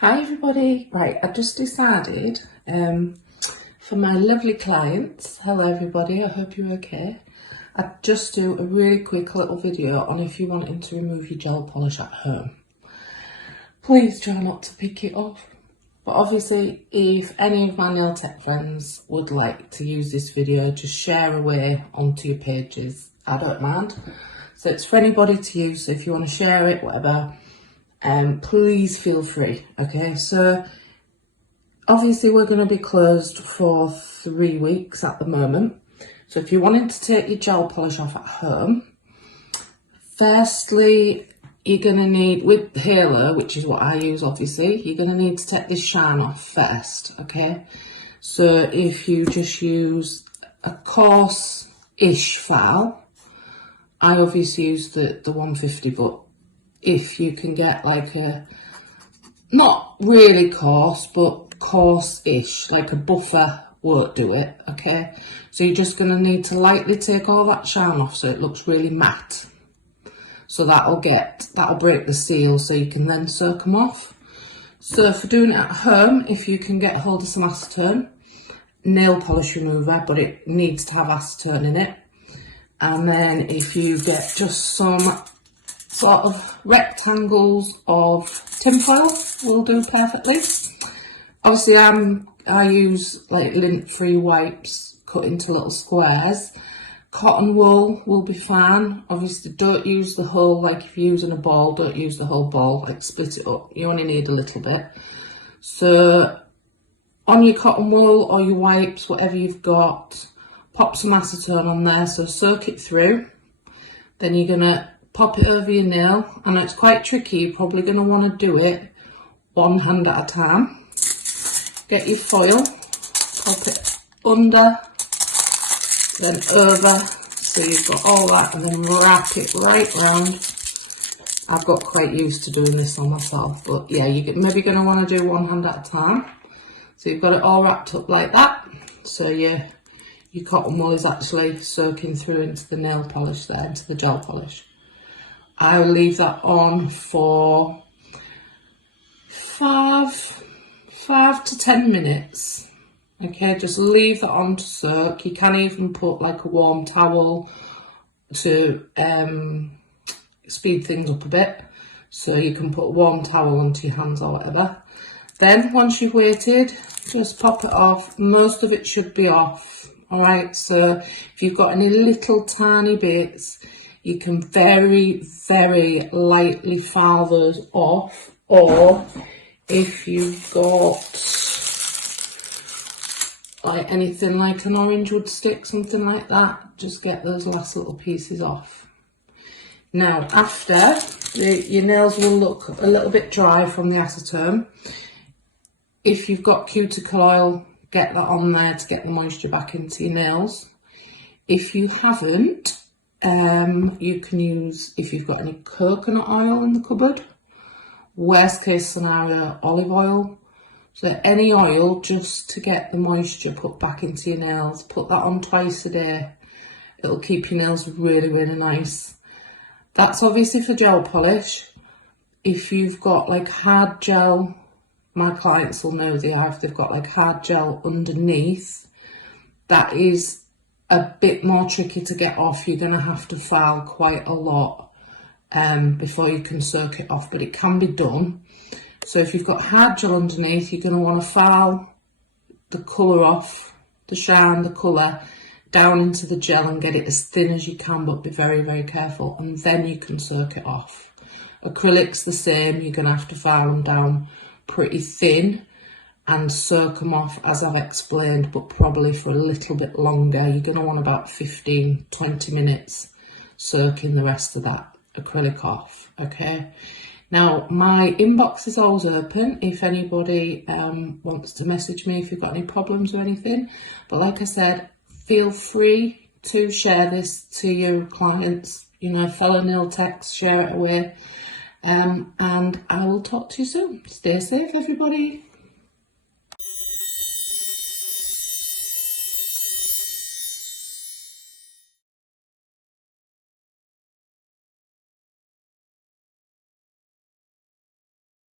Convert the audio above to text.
Hi everybody, right, I just decided for my lovely clients, hello everybody, I hope you're okay, I'd just do a really quick little video on if you're wanting to remove your gel polish at home. Please try not to pick it off, but obviously if any of my nail tech friends would like to use this video, just share away onto your pages, I don't mind. So it's for anybody to use, so if you want to share it, whatever, please feel free. Okay, so obviously we're going to be closed for 3 weeks at the moment, so if you're wanting to take your gel polish off at home, firstly you're going to need, with Halo, which is what I use obviously, you're going to need to take this shine off first. Okay, so if you just use a coarse-ish file, I obviously use the 150, but if you can get like a, not really coarse, but coarse-ish, like a buffer won't do it, okay? So you're just going to need to lightly take all that shine off so it looks really matte. So that'll break the seal so you can then soak them off. So for doing it at home, if you can get hold of some acetone, nail polish remover, but it needs to have acetone in it. And then if you get just some sort of rectangles of tinfoil will do perfectly. Obviously I use like lint-free wipes cut into little squares. Cotton wool will be fine. Obviously don't use the whole, like if you're using a ball, don't use the whole ball, like split it up. You only need a little bit. So on your cotton wool or your wipes, whatever you've got, pop some acetone on there, so soak it through. Then you're gonna pop it over your nail. I know it's quite tricky, you're probably going to want to do it one hand at a time. Get your foil, pop it under, then over, so you've got all that, and then wrap it right round. I've got quite used to doing this on myself, but yeah, you're maybe going to want to do one hand at a time. So you've got it all wrapped up like that, so your cotton wool is actually soaking through into the nail polish there, into the gel polish. I'll leave that on for 5 to 10 minutes. Okay, just leave that on to soak. You can even put like a warm towel to speed things up a bit. So you can put a warm towel onto your hands or whatever. Then once you've waited, just pop it off. Most of it should be off. All right, so if you've got any little tiny bits, you can very, very lightly file those off, or if you've got like anything like an orange wood stick, something like that, just get those last little pieces off. Now after, your nails will look a little bit dry from the acetone. If you've got cuticle oil, get that on there to get the moisture back into your nails. If you haven't, you can use, if you've got any coconut oil in the cupboard, worst case scenario, olive oil. So any oil just to get the moisture put back into your nails. Put that on twice a day. It'll keep your nails really, really nice. That's obviously for gel polish. If you've got like hard gel, my clients will know they've got like hard gel underneath, that is a bit more tricky to get off. You're going to have to file quite a lot before you can soak it off, but it can be done. So if you've got hard gel underneath, you're going to want to file the colour off, the shine, the colour, down into the gel and get it as thin as you can, but be very, very careful, and then you can soak it off. Acrylics the same, you're going to have to file them down pretty thin and soak them off as I've explained, but probably for a little bit longer. You're going to want about 15-20 minutes soaking the rest of that acrylic off. Okay, now my inbox is always open if anybody wants to message me if you've got any problems or anything, but like I said, feel free to share this to your clients, you know, follow nail techs, share it away, and I will talk to you soon. Stay safe everybody.